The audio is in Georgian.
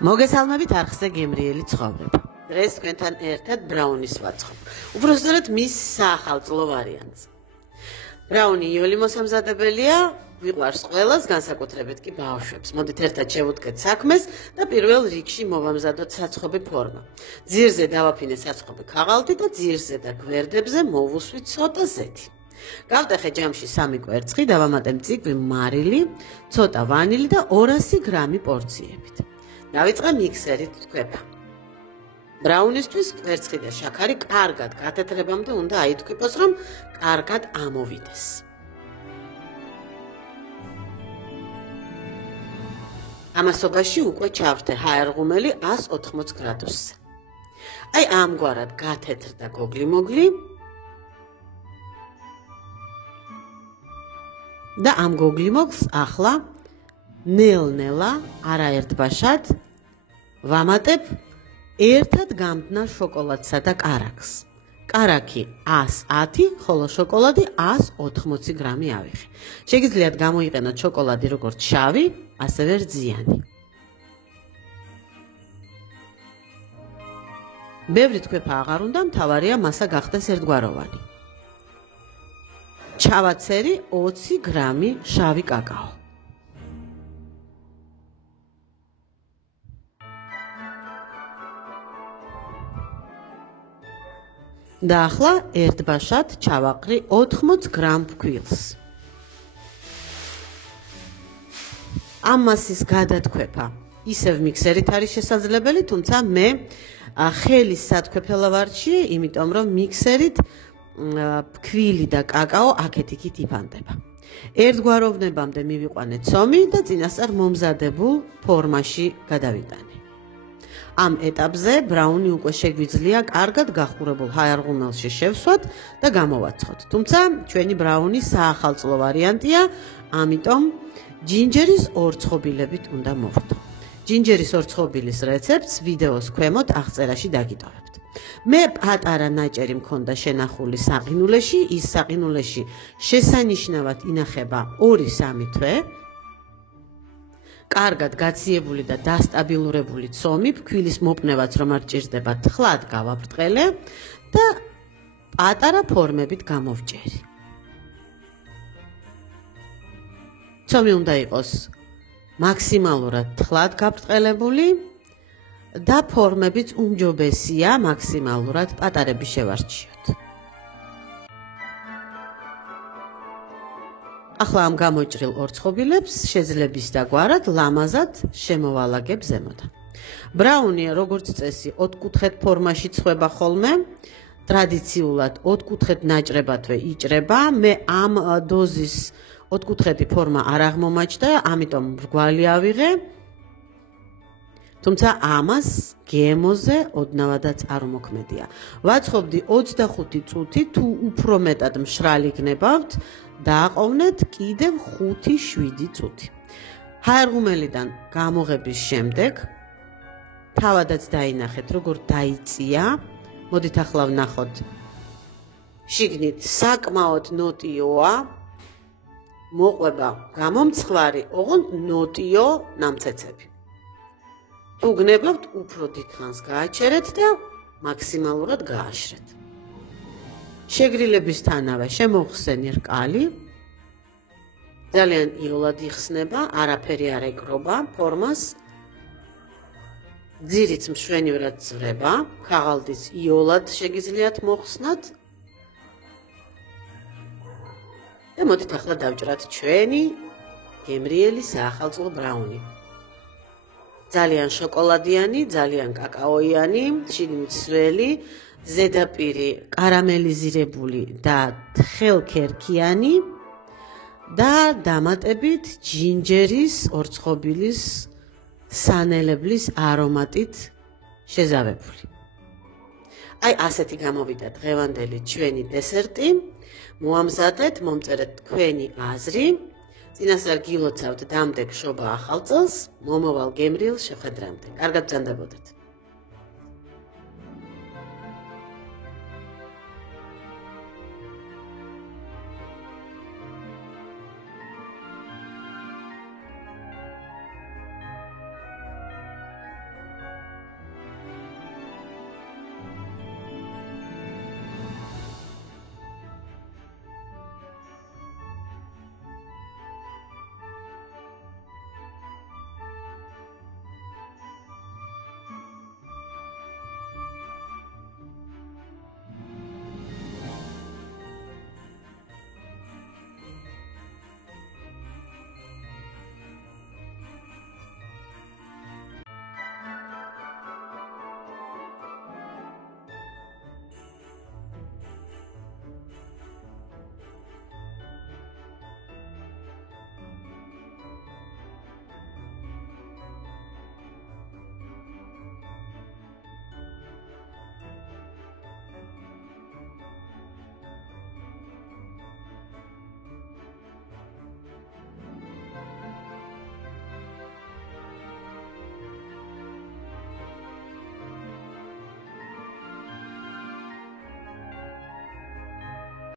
მოგესალმებით არხზე გემრიელი ცხოვრება. დღეს თქვენთან ერთად ბრაუნის ვაწყობ. უბრალოდ მის საახალწლო ვარიანტს. ბრაუნი იოლი მოსამზადებელია, ვიყვარს ყველას, განსაკუთრებით კი ბავშვებს. მოდით ერთად შევუდგეთ საქმეს და პირველ რიგში მოვამზადოთ საცხობი ფორმა. ძირზე დავაფინე საცხობი ქაღალდი და ძირზე და გვერდებზე მოვუსვით ცოტა ზეთი. გავტეხე ჯამში 3 კვერცხი, დავამატე მწიგვი მარილი, ცოტა ვანილი და 200 გრამი პორციებით. დავიწყე მიქსერით თქვება. ბრაუნისთვის კვერცხი და შაქარი კარგად გათეთრებამდე უნდა აითქვიფოს, რომ კარგად ამოვიდეს. ამასობაში უკვე ჩავრთე ჰაერღუმელი 180 გრადუსზე. აი ამგვარად გათეთრდა გოგლი-მოგლი და ამ გოგლი-მოგლს ახლა ნელ-ნელა არაერთბაშად ვამატებ ერთად გამდნარ შოკოლადსა და კარაქს. კარაქი 110, ხოლო შოკოლადი 180 გრამი ავიღე. შეგიძლიათ გამოიყენოთ შოკოლადი როგორც შავი, ასევე რძიანი. ბევრი თქვეფა აღარ უნდა, მთავარია მასა გახდეს ერთგვაროვანი. ჩავაცერი 20 გრამი შავი კაკაო. და ახლა ერთბაშად ჩავაყრი 80 გრამ ფქვილს. ამ მასის გადათქვეფა ისევ მიქსერით არის შესაძლებელი, თუმცა მე ხელის სათქვეფელა ვარჩიე, იმიტომ რომ მიქსერით ფქვილი და კაკაო აქეთ-იქით იფანტება. ერთგვაროვნებამდე მივიყვანე ცომი და წინასწარ მომზადებულ ფორმაში გადავიტანე. ამ ეტაპზე ბრაუნი უკვე შეგვიძლია კარგად გახურებულ ჰაერღუმელში შევსვათ და გამოვაცხოთ. თუმცა ჩვენი ბრაუნი საახალწლო ვარიანტია, ამიტომ ჯინჯერის ორცხობილებით უნდა მოვხდო. ჯინჯერის ორცხობილის რეცეპტს ვიდეოს ქვემოთ აღწერაში დაგიტოვებთ. მე პატარა ნაჭერი მქონდა შენახული საყინულეში, ის საყინულეში შესანიშნავად ინახება 2-3 თვე. კარგად გაციებული და დასტაბილურებული ცომი, ფქვილის მოპნევაც რომ არ ჭირდება, თხლად გავაბრტყელე და პატარა ფორმებით გამოვჭერი. ცომი უნდა იყოს მაქსიმალურად თხლად გაბრტყელებული და ფორმებიც უმჯობესია მაქსიმალურად პატარები შევარჩიოთ. ახლა ამ გამოჭრილ ორცხობილებს შეძლების დაგვარად ლამაზად შემოვალაგებ ზემოდან. ბრაუნი როგორც წესი 4-კუთხედ ფორმაში წვება ხოლმე, ტრადიციულად 4-კუთხედ ნაჭრებადვე იჭრება. მე ამ დოზის 4-კუთხედი ფორმა არ აღმომაჩნდა, ამიტომ მრგვალი ავიღე. თუმცა ამას გემოზე ოდნავადაც არ უმოქმედია. ვაცხობდი 25 წუთი, თუ უფრო მეტად მშრალი გნებავთ, დააყოვნეთ კიდევ 5-7 წუთი. ჰაერღუმელიდან გამოღების შემდეგ თავადაც დაინახეთ, როგორ დაიწია. მოდით ახლა ვნახოთ. შიგნით საკმაოდ ნოტიოა. მოყვება გამომცხვარი, ოღონდ ნოტიო ნამცეცები. თუ გნებავთ, უფრო დიდხანს გააჩერეთ და მაქსიმალურად გააშრეთ. შეგრილებისთანავე შემოვხსენი რკალი. ძალიან იოლად იხსნება, არაფერი არ ეკრობა ფორმას. ძირიც მშვენივრად ძვრება, ქაღალდის იოლად შეგიძლიათ მოხსნათ. და მოდით ახლა დავჭრათ ჩვენი გემრიელი საახალწლო ბრაუნი. ძალიან შოკოლადიანი, ძალიან კაკაოიანი, შიგნით სველი, ზედაპირი კარამელიზირებული და თხელქერქიანი და დამატებით ჯინჯერის ორცხობილის სანელებლის არომატით შეზავებული. აი ასეთი გამოვიდა დღევანდელი ჩვენი დესერტი. მოამზადეთ, მომწერეთ თქვენი აზრი. წინასწარ გილოცავთ დამდეგ შობა ახალ წელს, მომავალ გემრიელ შეხვედრამდე. კარგად ბრძანდებოდეთ.